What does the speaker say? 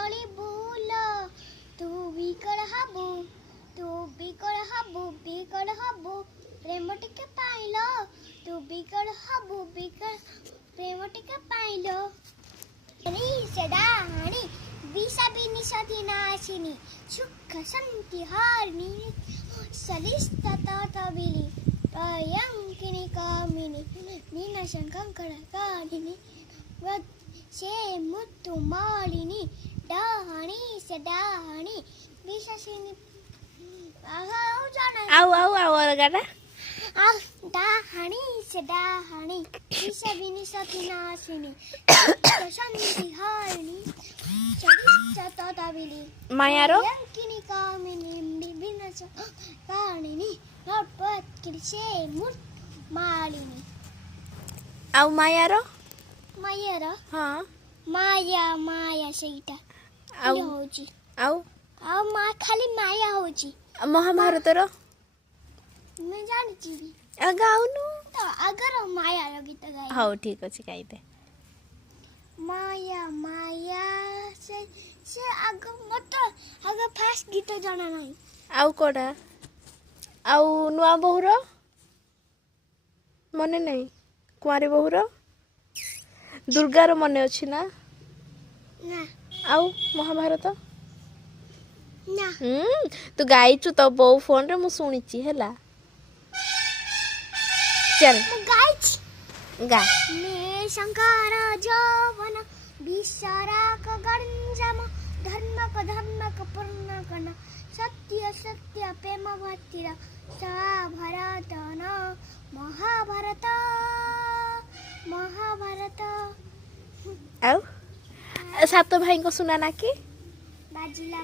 चली बुल तू भी कर हबू प्रेम टिके पाइलो तू भी कर हबू प्रेम टिके पाइलो नी सदाहणी विषा विनिशति नाशिनी सुख शांति हारिणी सलिस्ततबिली प्रयंकिनी कामिनी नीनशंकरकारिणी से मुत्तु मालिनी दाहणी सदाहणी विशसिनी आओ गाना दाहणी सदाहणी विषा विनिशति नाशिनी शांति हारिणी सलिस्ततबिली मायारो प्रयंकिनी कामिनी विभिन्न कारिणी से मुत्तु मालिनी आओ मायारो मायर हाँ माया ସେଇଟା ଆଉ ହଉଛି ଆଉ ଆଉ ମା ଖାଲି ମାୟା ହଉଛି ମହାଭାରତର ମୁଁ ଜାଣିଛି ବି ଗାଉନୁ ତ ଆଗର ମାୟାର ଗୀତ ଗାଇ ହଉ ଠିକ ଅଛି ଗାଇଦେ ମାୟା ମାୟା ସେ ଆଗ ମତେ ଆଗ ଫାଷ୍ଟ ଗୀତ ଜଣା ନାହିଁ ଆଉ କୋଉଟା ଆଉ ନୂଆ ବୋହୁର ମନେ ନାହିଁ କୁଆଁରୀ ବୋହୁର ଦୁର୍ଗାର ମନେ ଅଛି ନା ନା ଆଉ ମହାଭାରତ ନା ତୁ ଗାଇଛୁ ତ ବୋଉ ଫୋନରେ ମୁଁ ଶୁଣିଛି ହେଲା ଚାଲ ମୁଁ ଗାଇଛି ଗା ମେ ଶଙ୍କର ଯୌବନ ବିଶରାକ ଗଞ୍ଜମ ଧର୍ମକ ପୂର୍ଣ୍ଣ ସତ୍ୟ ସତ୍ୟ ପ୍ରେମ ଭକ୍ତିର ସଭାରତ ମହାଭାରତ ଆଉ ସାତ ଭାଇଙ୍କ ସୁନା ନା କି ବାଜିଲା